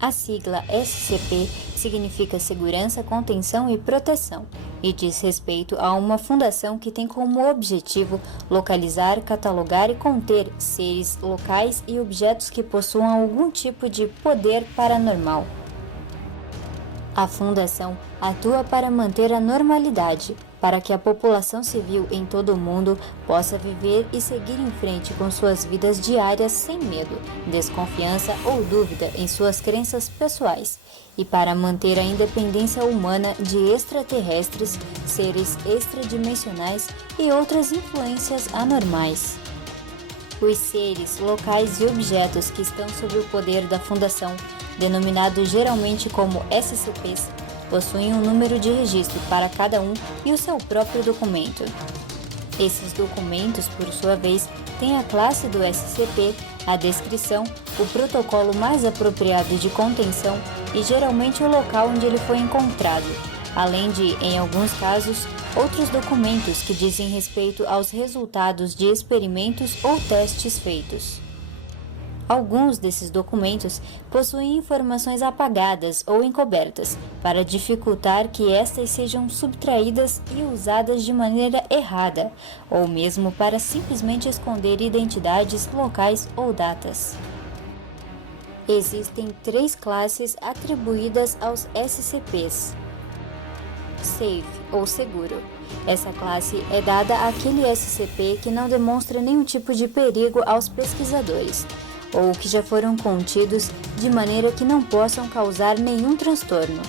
A sigla SCP significa Segurança, Contenção e Proteção e diz respeito a uma fundação que tem como objetivo localizar, catalogar e conter seres, locais e objetos que possuam algum tipo de poder paranormal. A fundação atua para manter a normalidade, para que a população civil em todo o mundo possa viver e seguir em frente com suas vidas diárias sem medo, desconfiança ou dúvida em suas crenças pessoais, e para manter a independência humana de extraterrestres, seres extradimensionais e outras influências anormais. Os seres, locais e objetos que estão sob o poder da Fundação, denominados geralmente como SCPs, possuem um número de registro para cada um e o seu próprio documento. Esses documentos, por sua vez, têm a classe do SCP, a descrição, o protocolo mais apropriado de contenção e geralmente o local onde ele foi encontrado, além de, em alguns casos, outros documentos que dizem respeito aos resultados de experimentos ou testes feitos. Alguns desses documentos possuem informações apagadas ou encobertas, para dificultar que estas sejam subtraídas e usadas de maneira errada, ou mesmo para simplesmente esconder identidades, locais ou datas. Existem 3 classes atribuídas aos SCPs. Safe, ou seguro. Essa classe é dada àquele SCP que não demonstra nenhum tipo de perigo aos pesquisadores, ou que já foram contidos de maneira que não possam causar nenhum transtorno.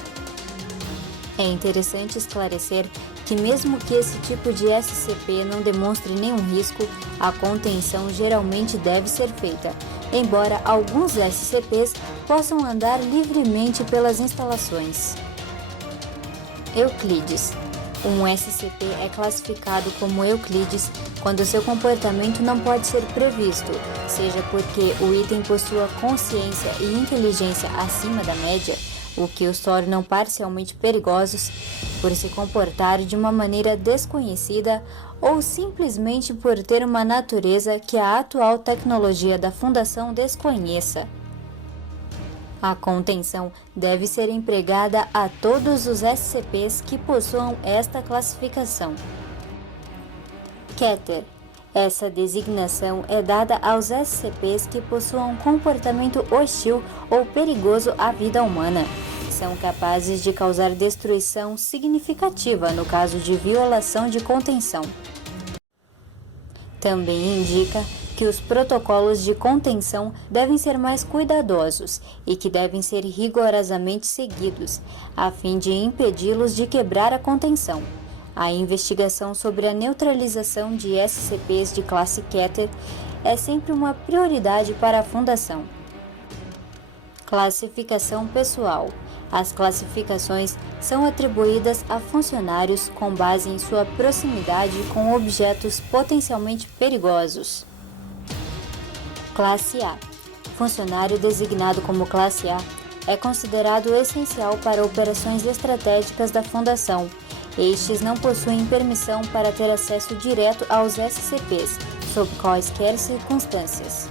É interessante esclarecer que mesmo que esse tipo de SCP não demonstre nenhum risco, a contenção geralmente deve ser feita, embora alguns SCPs possam andar livremente pelas instalações. Euclides. Um SCP é classificado como Euclides quando seu comportamento não pode ser previsto, seja porque o item possua consciência e inteligência acima da média, o que os tornam parcialmente perigosos, por se comportar de uma maneira desconhecida ou simplesmente por ter uma natureza que a atual tecnologia da Fundação desconheça. A contenção deve ser empregada a todos os SCPs que possuam esta classificação. Keter. Essa designação é dada aos SCPs que possuam um comportamento hostil ou perigoso à vida humana. São capazes de causar destruição significativa no caso de violação de contenção. Também indica que os protocolos de contenção devem ser mais cuidadosos e que devem ser rigorosamente seguidos, a fim de impedi-los de quebrar a contenção. A investigação sobre a neutralização de SCPs de classe Keter é sempre uma prioridade para a Fundação. Classificação pessoal. As classificações são atribuídas a funcionários com base em sua proximidade com objetos potencialmente perigosos. Classe A. Funcionário designado como Classe A é considerado essencial para operações estratégicas da Fundação. Estes não possuem permissão para ter acesso direto aos SCPs, sob quaisquer circunstâncias.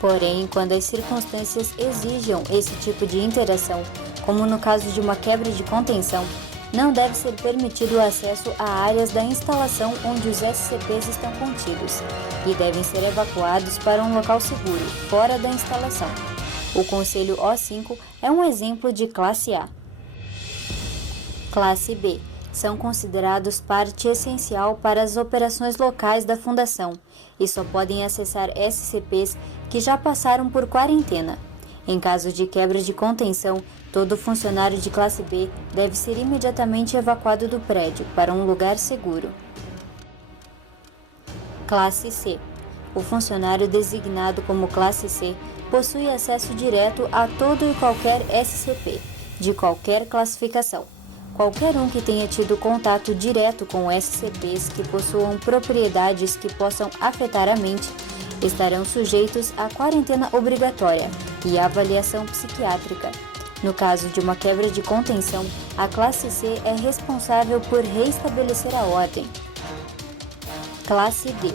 Porém, quando as circunstâncias exijam esse tipo de interação, como no caso de uma quebra de contenção, não deve ser permitido o acesso a áreas da instalação onde os SCPs estão contidos, e devem ser evacuados para um local seguro, fora da instalação. O Conselho O5 é um exemplo de Classe A. Classe B. São considerados parte essencial para as operações locais da Fundação e só podem acessar SCPs que já passaram por quarentena. Em caso de quebra de contenção, todo funcionário de classe B deve ser imediatamente evacuado do prédio para um lugar seguro. Classe C. O funcionário designado como Classe C possui acesso direto a todo e qualquer SCP, de qualquer classificação. Qualquer um que tenha tido contato direto com SCPs que possuam propriedades que possam afetar a mente estarão sujeitos à quarentena obrigatória e avaliação psiquiátrica. No caso de uma quebra de contenção, a classe C é responsável por reestabelecer a ordem. Classe D.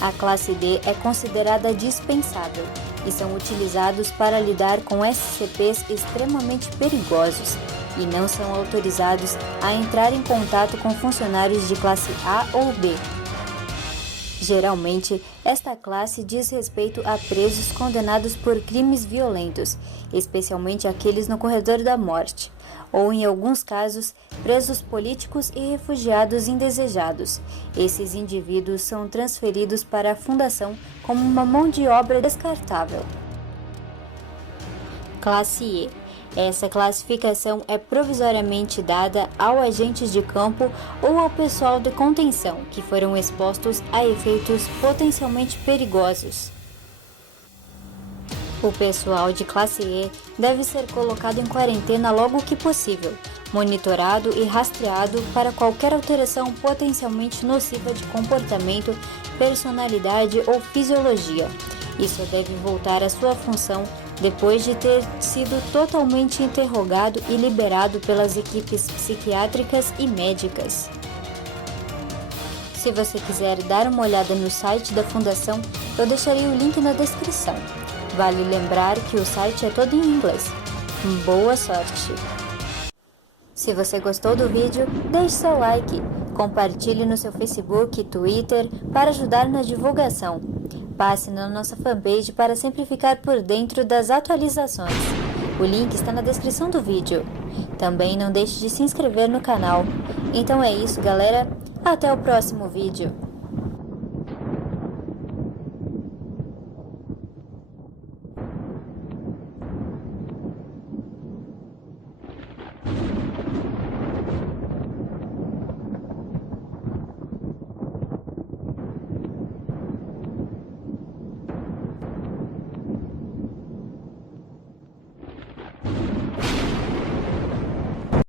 A classe D é considerada dispensável. e são utilizados para lidar com SCPs extremamente perigosos e não são autorizados a entrar em contato com funcionários de classe A ou B. Geralmente, esta classe diz respeito a presos condenados por crimes violentos, especialmente aqueles no corredor da morte, ou em alguns casos, presos políticos e refugiados indesejados. Esses indivíduos são transferidos para a fundação como uma mão de obra descartável. Classe E. Essa classificação é provisoriamente dada aos agentes de campo ou ao pessoal de contenção que foram expostos a efeitos potencialmente perigosos. O pessoal de classe E deve ser colocado em quarentena logo que possível, monitorado e rastreado para qualquer alteração potencialmente nociva de comportamento, personalidade ou fisiologia. E só deve voltar à sua função depois de ter sido totalmente interrogado e liberado pelas equipes psiquiátricas e médicas. Se você quiser dar uma olhada no site da Fundação, eu deixarei o link na descrição. Vale lembrar que o site é todo em inglês. Boa sorte! Se você gostou do vídeo, deixe seu like, compartilhe no seu Facebook e Twitter para ajudar na divulgação. Passe na nossa fanpage para sempre ficar por dentro das atualizações. O link está na descrição do vídeo. Também não deixe de se inscrever no canal. Então é isso, galera. Até o próximo vídeo.